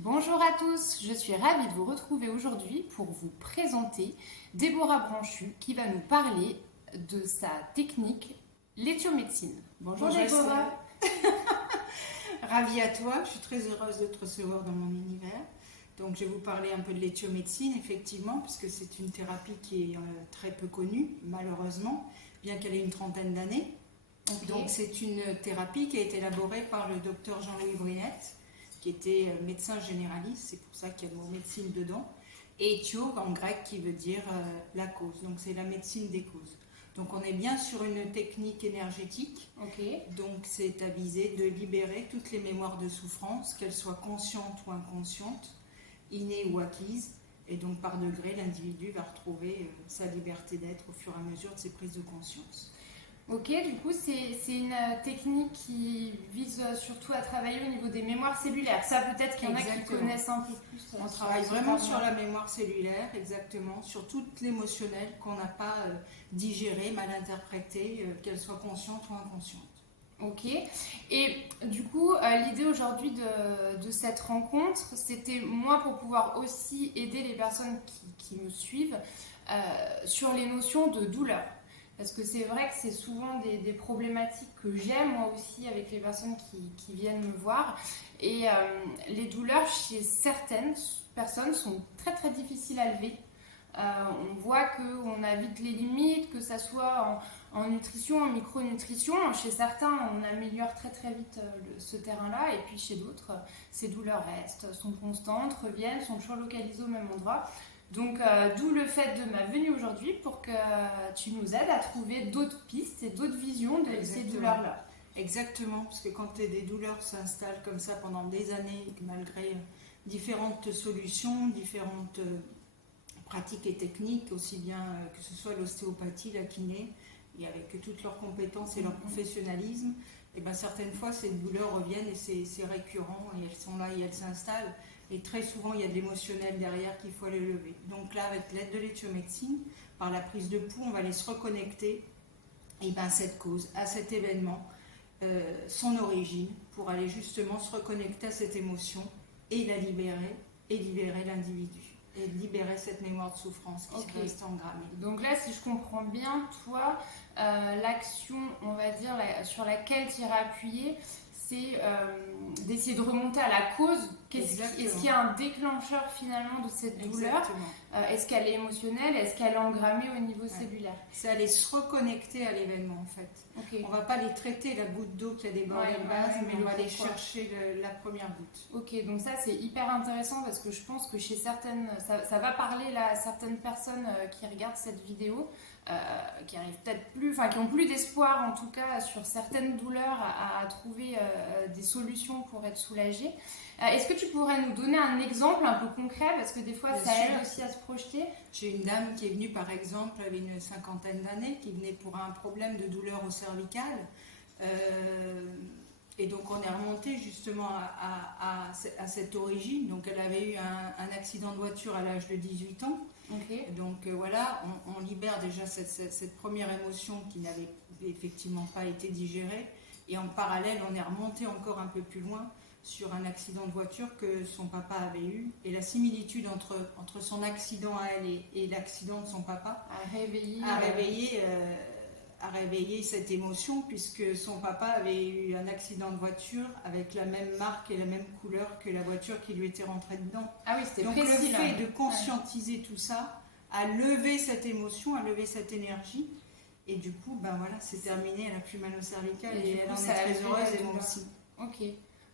Bonjour à tous, je suis ravie de vous retrouver aujourd'hui pour vous présenter Déborah Branchu qui va nous parler de sa technique l'éthiomédecine. Bonjour Déborah. Ravie à toi, je suis très heureuse de te recevoir dans mon univers. Donc je vais vous parler un peu de l'éthiomédecine, effectivement, puisque c'est une thérapie qui est très peu connue, malheureusement, bien qu'elle ait une trentaine d'années. Ok. Donc c'est une thérapie qui a été élaborée par le docteur Jean-Louis Briette, qui était médecin généraliste, c'est pour ça qu'il y a le mot médecine dedans, et éthio en grec qui veut dire la cause, donc c'est la médecine des causes. Donc on est bien sur une technique énergétique, Ok. donc c'est à viser de libérer toutes les mémoires de souffrance, qu'elles soient conscientes ou inconscientes, innées ou acquises, et donc par degré l'individu va retrouver sa liberté d'être au fur et à mesure de ses prises de conscience. Ok, du coup c'est une technique qui vise surtout à travailler au niveau des mémoires cellulaires. Ça peut-être qu'il y en a qui Exactement. connaissent un peu plus. On travaille vraiment sur la mémoire cellulaire, exactement, sur toute l'émotionnel qu'on n'a pas digéré, mal interprété, qu'elle soit consciente ou inconsciente. Ok. Et du coup, l'idée aujourd'hui de cette rencontre, c'était moi pour pouvoir aussi aider les personnes qui me suivent sur les notions de douleur. Parce que c'est vrai que c'est souvent des problématiques que j'ai moi aussi avec les personnes qui viennent me voir. Et les douleurs chez certaines personnes sont très très difficiles à lever. On voit qu'on a vite les limites, que ça soit en nutrition, en micronutrition. Chez certains, on améliore très très vite ce terrain-là, et puis chez d'autres, ces douleurs restent, sont constantes, reviennent, sont toujours localisées au même endroit. Donc, d'où le fait de ma venue aujourd'hui pour que tu nous aides à trouver d'autres pistes et d'autres visions de ces douleurs-là. Exactement, parce que quand des douleurs s'installent comme ça pendant des années, malgré différentes solutions, différentes pratiques et techniques, aussi bien que ce soit l'ostéopathie, la kiné, et avec toutes leurs compétences et leur professionnalisme, et ben certaines fois ces douleurs reviennent et c'est récurrent et elles sont là et elles s'installent. Et très souvent il y a de l'émotionnel derrière qu'il faut aller lever. Donc là, avec l'aide de l'éthiomédecine, par la prise de pouls, on va aller se reconnecter et ben, à cette cause, à cet événement, son origine, pour aller justement se reconnecter à cette émotion et la libérer, et libérer l'individu. Et libérer cette mémoire de souffrance qui reste engrammée. Donc là, si je comprends bien, toi, l'action, on va dire, sur laquelle tu iras appuyer, c'est d'essayer de remonter à la cause. Est-ce qu'il y a un déclencheur finalement de cette douleur? Est-ce qu'elle est émotionnelle? Est-ce qu'elle est engrammée au niveau cellulaire? C'est aller se reconnecter à l'événement en fait. Okay. On va pas aller traiter la goutte d'eau qui a débordé de base, mais on va aller chercher la première goutte. Ok, donc ça c'est hyper intéressant parce que je pense que chez certaines, ça va parler là, à certaines personnes qui regardent cette vidéo, qui arrivent peut-être plus, enfin qui ont plus d'espoir en tout cas sur certaines douleurs à trouver des solutions pour être soulagées. Est-ce que tu pourrais nous donner un exemple un peu concret parce que des fois Bien ça sûr. aide aussi à se projeter? J'ai une dame qui est venue par exemple, elle avait une cinquantaine d'années, qui venait pour un problème de douleur au cervical. Et donc on est remonté justement à cette origine. Donc elle avait eu un accident de voiture à l'âge de 18 ans. Okay. Donc voilà, on libère déjà cette première émotion qui n'avait effectivement pas été digérée. Et en parallèle, on est remonté encore un peu plus loin sur un accident de voiture que son papa avait eu. Et la similitude entre son accident à elle et l'accident de son papa a réveillé cette émotion, puisque son papa avait eu un accident de voiture avec la même marque et la même couleur que la voiture qui lui était rentrée dedans. Ah oui, c'était donc précis, le fait de conscientiser tout ça a levé cette émotion, a levé cette énergie, et du coup ben voilà, c'est terminé, elle a plus mal au cervical et elle en est très heureuse, et moi aussi. Ok,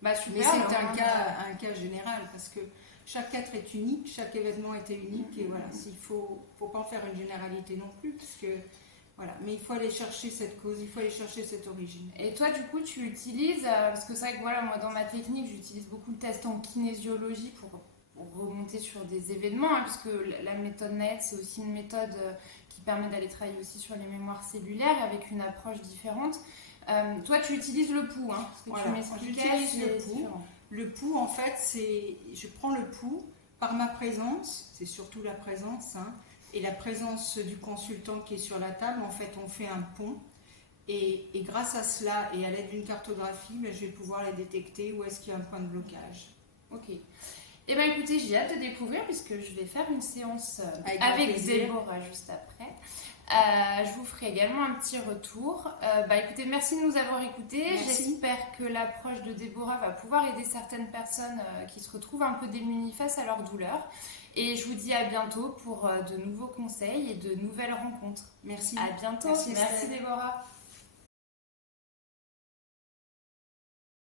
bah super. Mais c'est un cas général, parce que chaque être est unique, chaque événement était unique, et voilà, il faut pas en faire une généralité non plus, parce que voilà, mais il faut aller chercher cette cause, il faut aller chercher cette origine. Et toi, du coup, tu utilises, parce que c'est vrai que voilà, moi dans ma technique, j'utilise beaucoup le test en kinésiologie pour remonter sur des événements, hein, puisque la méthode NET, c'est aussi une méthode qui permet d'aller travailler aussi sur les mémoires cellulaires avec une approche différente. Toi, tu utilises le pouls, hein, parce que voilà, tu m'expliquais, j'utilise le pouls. Le pouls, en fait, je prends le pouls par ma présence, c'est surtout la présence, hein, et la présence du consultant qui est sur la table. En fait, on fait un pont, et grâce à cela et à l'aide d'une cartographie, je vais pouvoir les détecter où est-ce qu'il y a un point de blocage. Ok. Eh bien écoutez, j'ai hâte de découvrir puisque je vais faire une séance Avec avec plaisir. Déborah juste après. Je vous ferai également un petit retour. Écoutez, merci de nous avoir écoutés. Merci. J'espère que l'approche de Déborah va pouvoir aider certaines personnes qui se retrouvent un peu démunies face à leur douleur. Et je vous dis à bientôt pour de nouveaux conseils et de nouvelles rencontres. Merci. À bientôt. Merci, Merci Estelle. Déborah.